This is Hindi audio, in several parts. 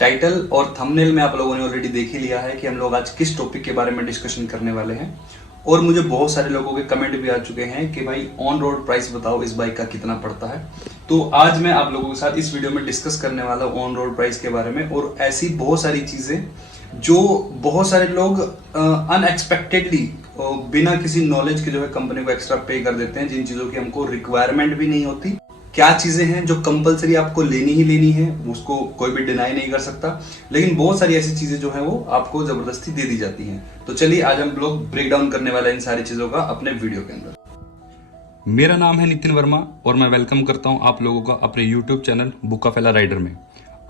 टाइटल और थंबनेल में आप लोगों ने ऑलरेडी देख ही लिया है कि हम लोग आज किस टॉपिक के बारे में डिस्कशन करने वाले हैं। और मुझे बहुत सारे लोगों के कमेंट भी आ चुके हैं कि भाई ऑन रोड प्राइस बताओ इस बाइक का कितना पड़ता है। तो आज मैं आप लोगों के साथ इस वीडियो में डिस्कस करने वाला हूँ ऑन रोड प्राइस के बारे में, और ऐसी बहुत सारी चीजें जो बहुत सारे लोग अनएक्सपेक्टेडली बिना किसी नॉलेज के जो है कंपनी को एक्स्ट्रा पे कर देते हैं, जिन चीजों की हमको रिक्वायरमेंट भी नहीं होती। क्या चीजें हैं जो कंपलसरी आपको लेनी ही लेनी है, उसको कोई भी डिनाई नहीं कर सकता, लेकिन बहुत सारी ऐसी चीजें जो है वो आपको जबरदस्ती दे दी जाती हैं। तो चलिए आज हम लोग ब्रेक डाउन करने वाले हैं इन सारी चीजों का अपने वीडियो के अंदर। मेरा नाम है नितिन वर्मा और मैं वेलकम करता हूं आप लोगों का अपने यूट्यूब चैनल बुकाफेला राइडर में।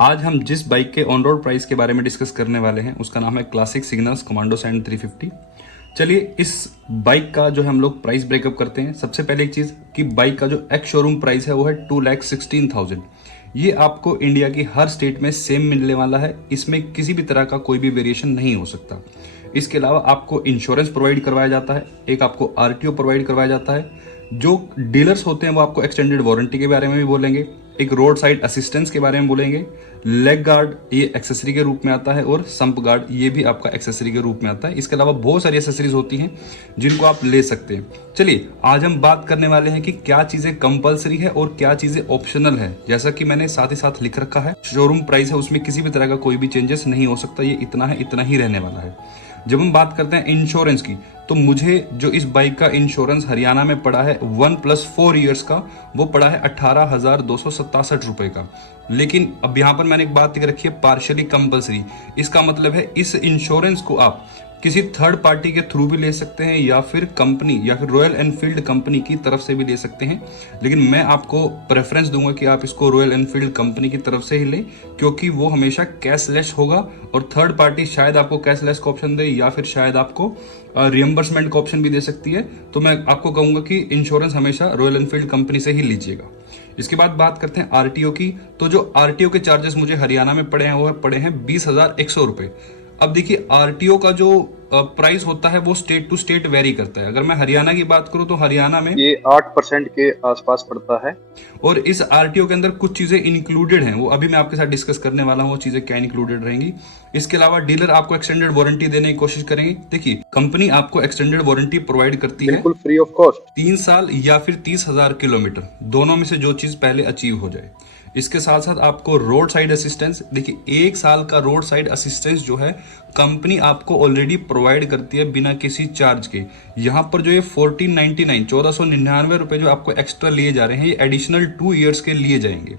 आज हम जिस बाइक के ऑन रोड प्राइस के बारे में डिस्कस करने वाले हैं उसका नाम है क्लासिक सिग्नल्स कमांडो सैंड 350। चलिए इस बाइक का जो है हम लोग प्राइस ब्रेकअप करते हैं। सबसे पहले एक चीज कि बाइक का जो एक्स शोरूम प्राइस है वो है 2,16,000। ये आपको इंडिया की हर स्टेट में सेम मिलने वाला है, इसमें किसी भी तरह का कोई भी वेरिएशन नहीं हो सकता। इसके अलावा आपको इंश्योरेंस प्रोवाइड करवाया जाता है, एक आपको आरटीओ प्रोवाइड करवाया जाता है। जो डीलर्स होते हैं वो आपको एक्सटेंडेड वारंटी के बारे में भी बोलेंगे, एक रोड साइड असिस्टेंस के बारे में बोलेंगे, लेग गार्ड ये एक्सेसरी के रूप में आता है और संप गार्ड ये भी आपका एक्सेसरी के रूप में आता है। इसके अलावा बहुत सारी एक्सेसरीज होती हैं जिनको आप ले सकते हैं। चलिए आज हम बात करने वाले हैं कि क्या चीजें कंपलसरी है और क्या चीजें ऑप्शनल है। जैसा कि मैंने साथ ही साथ लिख रखा है, शोरूम प्राइस है उसमें किसी भी तरह का कोई भी चेंजेस नहीं हो सकता, ये इतना है, इतना ही रहने वाला है। जब हम बात करते हैं इंश्योरेंस की, तो मुझे जो इस बाइक का इंश्योरेंस हरियाणा में पड़ा है 1+4 ईयर्स का, वो पड़ा है 18,267 रुपए का। लेकिन अब यहाँ पर मैंने एक बात लिख रखी है पार्शियली कंपलसरी। इसका मतलब है इस इंश्योरेंस को आप किसी थर्ड पार्टी के थ्रू भी ले सकते हैं या फिर कंपनी या फिर रॉयल एनफील्ड कंपनी की तरफ से भी ले सकते हैं। लेकिन मैं आपको प्रेफरेंस दूंगा कि आप इसको रॉयल एनफील्ड कंपनी की तरफ से ही लें, क्योंकि वो हमेशा कैशलेस होगा और थर्ड पार्टी शायद आपको कैशलेस का ऑप्शन दे या फिर शायद आपको रियम्बर्समेंट का ऑप्शन भी दे सकती है। तो मैं आपको कहूंगा कि इंश्योरेंस हमेशा रॉयल एनफील्ड कंपनी से ही लीजिएगा। इसके बाद बात करते हैं आरटीओ की। तो जो आरटीओ के चार्जेस मुझे हरियाणा में पड़े हैं वो पड़े हैं 20,100 रुपए। अब देखिए आरटीओ का जो प्राइस होता है वो स्टेट टू स्टेट वेरी करता है। अगर मैं हरियाणा की बात करूं तो हरियाणा में ये 8% के आसपास पड़ता है। और इस आरटीओ के अंदर कुछ चीजें इंक्लूडेड हैं, वो अभी मैं आपके साथ डिस्कस करने वाला हूं, वो चीजें क्या इंक्लूडेड रहेंगी। इसके अलावा डीलर आपको एक्सटेंडेड वारंटी देने की कोशिश करेंगे। देखिए कंपनी आपको एक्सटेंडेड वारंटी प्रोवाइड करती है बिल्कुल फ्री ऑफ कॉस्ट, 3 साल या फिर 30,000 किलोमीटर, दोनों में से जो चीज पहले अचीव हो जाए। इसके साथ साथ आपको रोड साइड असिस्टेंस, देखिए 1 साल का रोड साइड असिस्टेंस जो है कंपनी आपको ऑलरेडी प्रोवाइड करती है बिना किसी चार्ज के। यहाँ पर जो ये 1499 रुपए जो आपको एक्स्ट्रा लिए जा रहे हैं, ये एडिशनल 2 ईयर्स के लिए जाएंगे।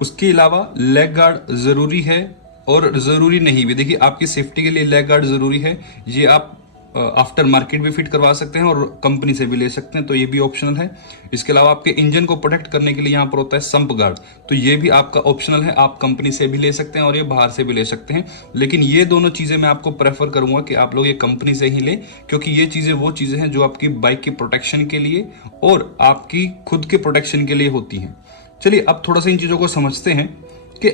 उसके अलावा लेग गार्ड जरूरी है और जरूरी नहीं भी। देखिए आपकी सेफ्टी के लिए लेग गार्ड जरूरी है, ये आप आफ्टर मार्केट भी फिट करवा सकते हैं और कंपनी से भी ले सकते हैं, तो ये भी ऑप्शनल है। इसके अलावा आपके इंजन को प्रोटेक्ट करने के लिए यहाँ पर होता है संप गार्ड, तो ये भी आपका ऑप्शनल है, आप कंपनी से भी ले सकते हैं और ये बाहर से भी ले सकते हैं। लेकिन ये दोनों चीजें मैं आपको प्रेफर करूंगा कि आप लोग ये कंपनी से ही लें, क्योंकि ये चीजें वो चीजें हैं जो आपकी बाइक की प्रोटेक्शन के लिए और आपकी खुद के प्रोटेक्शन के लिए होती हैं। चलिए अब थोड़ा सा इन चीजों को समझते हैं कि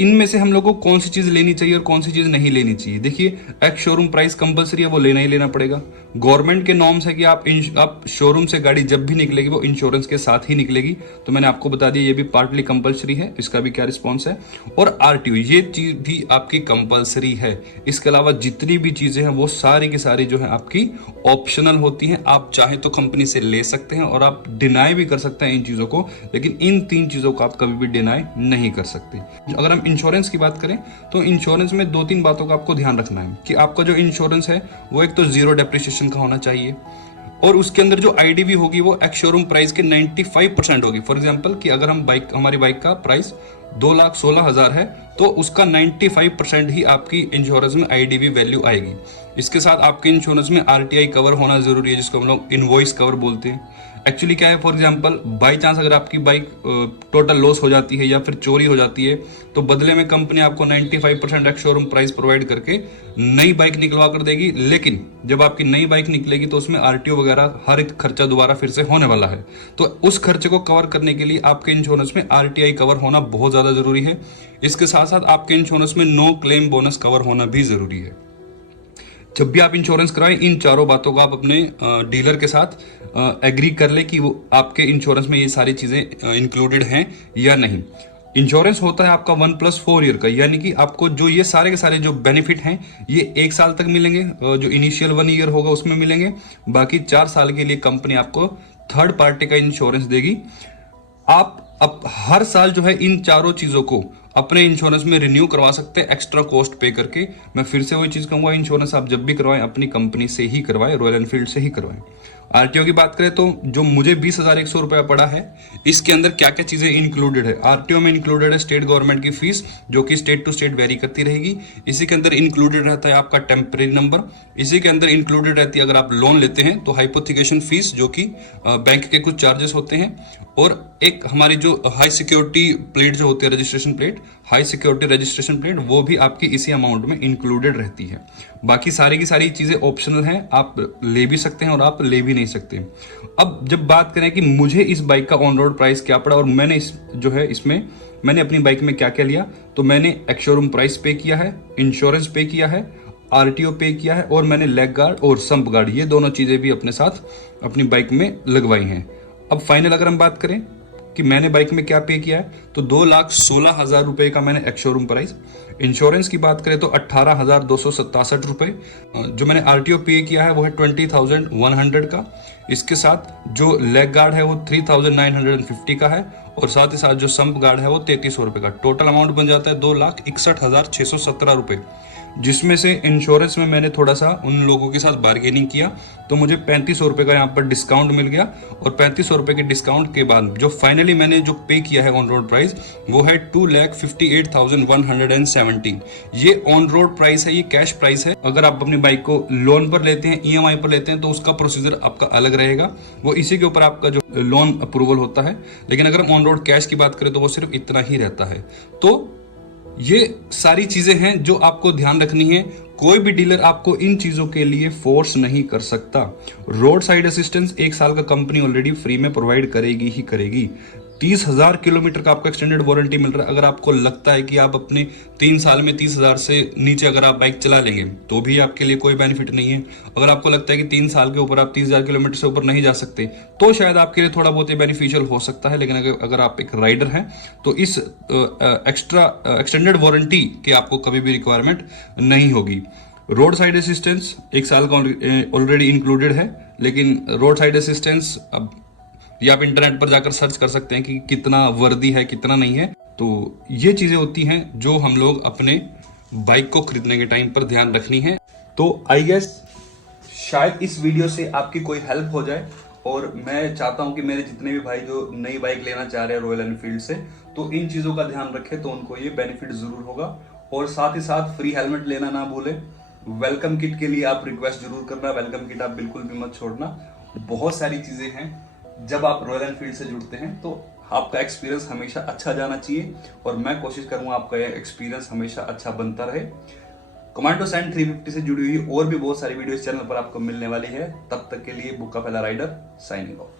इनमें से हम लोगों को कौन सी चीज लेनी चाहिए और कौन सी चीज नहीं लेनी चाहिए। देखिए एक्स शोरूम प्राइस कंपलसरी है, वो लेना ही लेना पड़ेगा। गवर्नमेंट के नॉर्म्स है कि आप शोरूम से गाड़ी जब भी निकलेगी वो इंश्योरेंस के साथ ही निकलेगी, तो मैंने आपको बता दिया ये भी पार्टली कंपलसरी है, इसका भी क्या रिस्पॉन्स है। और आरटीओ ये चीज भी आपकी कंपलसरी है। इसके अलावा जितनी भी चीजें हैं वो सारी की सारी जो है आपकी ऑप्शनल होती हैं। आप चाहे तो कंपनी से ले सकते हैं और आप डिनाई भी कर सकते हैं इन चीजों को, लेकिन इन 3 चीजों को आप कभी भी डिनाई नहीं कर सकते। अगर हम इंश्योरेंस की बात करें तो इंश्योरेंस में 2-3 बातों का आपको ध्यान रखना है कि आपका जो इंश्योरेंस है वो एक तो 0 डेप्रिसिएशन का होना चाहिए, और उसके अंदर जो आईडीवी होगी वो एक्स शोरूम प्राइस के 95% होगी। फॉर एग्जांपल कि अगर हमारी बाइक का प्राइस 2,16,000 है तो उसका 95% ही आपकी इंश्योरेंस में आईडीवी वैल्यू आएगी। इसके साथ आपके इंश्योरेंस में आरटीआई कवर होना जरूरी है, जिसको हम लोग इनवॉइस कवर बोलते हैं। एक्चुअली क्या है, फॉर एग्जांपल बाई चांस अगर आपकी बाइक टोटल लॉस हो जाती है या फिर चोरी हो जाती है, तो बदले में कंपनी आपको 95% एक्स शोरूम प्राइस प्रोवाइड करके नई बाइक निकलवा कर देगी। लेकिन जब आपकी नई बाइक निकलेगी तो उसमें आरटीओ वगैरह हर एक खर्चा दोबारा फिर से होने वाला है, तो उस खर्चे को कवर करने के लिए आपके इंश्योरेंस में आरटीआई कवर होना बहुत ज्यादा जरूरी है। इसके साथ साथ आपके इंश्योरेंस में नो क्लेम बोनस कवर होना भी जरूरी है। जब भी आप इंश्योरेंस कराएं इन चारों बातों को आप अपने डीलर के साथ एग्री कर ले कि वो आपके इंश्योरेंस में ये सारी चीजें इंक्लूडेड हैं या नहीं। इंश्योरेंस होता है आपका 1+4 ईयर का, यानी कि आपको जो ये सारे के सारे जो बेनिफिट हैं ये 1 साल तक मिलेंगे, जो इनिशियल 1 ईयर होगा उसमें मिलेंगे। बाकी 4 साल के लिए कंपनी आपको थर्ड पार्टी का इंश्योरेंस देगी। आप अब हर साल जो है इन चारों चीजों को अपने इंश्योरेंस में रिन्यू करवा सकते हैं एक्स्ट्रा कॉस्ट पे करके। मैं फिर से वही चीज कहूंगा, इंश्योरेंस आप जब भी करवाएं अपनी कंपनी से ही करवाएं, रॉयल एनफील्ड से ही करवाएं। आरटीओ की बात करें तो जो मुझे 20,100 रुपया पड़ा है, इसके अंदर क्या क्या चीजें इंक्लूडेड है। आरटीओ में इंक्लूडेड है स्टेट गवर्नमेंट की फीस, जो कि स्टेट टू स्टेट वेरी करती रहेगी। इसी के अंदर इंक्लूडेड रहता है आपका टेम्परेरी नंबर। इसी के अंदर इंक्लूडेड रहती है अगर आप लोन लेते हैं तो हाइपोथिकेशन फीस, जो कि बैंक के कुछ चार्जेस होते हैं। और एक हमारी जो हाई सिक्योरिटी प्लेट जो होती है, registration plate, high security registration plate, वो भी आपकी इसी अमाउंट में इंक्लूडेड रहती है। बाकी सारी की सारी चीजें ऑप्शनल हैं, आप ले भी सकते हैं और आप ले भी नहीं सकते। अब जब बात करें कि मुझे इस बाइक का ऑन रोड प्राइस क्या पड़ा और मैंने इसमें मैंने अपनी बाइक में क्या क्या लिया, तो मैंने एक्स शोरूम प्राइस पे किया है, इंश्योरेंस पे किया है, आरटीओ पे किया है, और मैंने लेग गार्ड और संप गार्ड, ये दोनों चीजें भी अपने साथ अपनी बाइक में लगवाई हैं। अब फाइनल अगर हम बात करें कि मैंने बाइक में क्या पे किया है, तो 2,16,000 रुपए का मैंने एक्स शोरूम प्राइस। इंश्योरेंस की बात करें तो 18,267 रुपए। जो मैंने आरटीओ पे किया है वो है 20,100 का। इसके साथ जो लेग गार्ड है वो 3,950 का है, और साथ ही साथ जो संप गार्ड है वो 3,300 रुपए का। टोटल अमाउंट बन जाता है 2,61,617 रुपए, जिसमें से इंश्योरेंस में मैंने थोड़ा सा उन लोगों के साथ बार्गेनिंग किया तो मुझे 3,500 रुपए का यहाँ पर डिस्काउंट मिल गया। और 3,500 रुपए के डिस्काउंट के बाद जो फाइनली मैंने जो पे किया है ऑन रोड प्राइस वो है 2,58,117। ये ऑन रोड प्राइस है, ये कैश प्राइस है। अगर आप अपनी बाइक को लोन पर लेते हैं, ईएमआई पर लेते हैं, तो उसका प्रोसीजर आपका अलग रहेगा, वो इसी के ऊपर आपका जो लोन अप्रूवल होता है। लेकिन अगर हम ऑन रोड कैश की बात करें तो वो सिर्फ इतना ही रहता है। तो ये सारी चीजें हैं जो आपको ध्यान रखनी है। कोई भी डीलर आपको इन चीजों के लिए फोर्स नहीं कर सकता। रोड साइड असिस्टेंस 1 साल का कंपनी ऑलरेडी फ्री में प्रोवाइड करेगी ही करेगी। 30,000 किलोमीटर का आपको एक्सटेंडेड वारंटी मिल रहा है। अगर आपको लगता है कि आप अपने 3 साल में 30,000 से नीचे अगर आप बाइक चला लेंगे तो भी आपके लिए कोई बेनिफिट नहीं है। अगर आपको लगता है कि 3 साल के ऊपर आप 30,000 किलोमीटर से ऊपर नहीं जा सकते तो शायद आपके लिए थोड़ा बहुत बेनिफिशियल हो सकता है। लेकिन अगर आप एक राइडर हैं तो इस एक्स्ट्रा एक्सटेंडेड वारंटी की आपको कभी भी रिक्वायरमेंट नहीं होगी। रोड साइड असिस्टेंस 1 साल का ऑलरेडी इंक्लूडेड है, लेकिन रोड साइड असिस्टेंस अब ये आप इंटरनेट पर जाकर सर्च कर सकते हैं कि कितना वर्दी है कितना नहीं है। तो ये चीजें होती हैं जो हम लोग अपने बाइक को खरीदने के टाइम पर ध्यान रखनी है। तो आई गेस शायद इस वीडियो से आपकी कोई हेल्प हो जाए, और मैं चाहता हूं कि मेरे जितने भी भाई जो नई बाइक लेना चाह रहे हैं रॉयल एनफील्ड से, तो इन चीजों का ध्यान रखें तो उनको ये बेनिफिट जरूर होगा। और साथ ही साथ फ्री हेलमेट लेना ना भूलें। वेलकम किट के लिए आप रिक्वेस्ट जरूर करना, वेलकम किट आप बिल्कुल भी मत छोड़ना। बहुत सारी चीजें हैं, जब आप रॉयल एनफील्ड से जुड़ते हैं तो आपका एक्सपीरियंस हमेशा अच्छा जाना चाहिए, और मैं कोशिश करूंगा आपका यह एक्सपीरियंस हमेशा अच्छा बनता रहे। कमांडो सैंड 350 से जुड़ी हुई और भी बहुत सारी वीडियो इस चैनल पर आपको मिलने वाली है। तब तक के लिए बुक्का फैला राइडर साइनिंग ऑफ।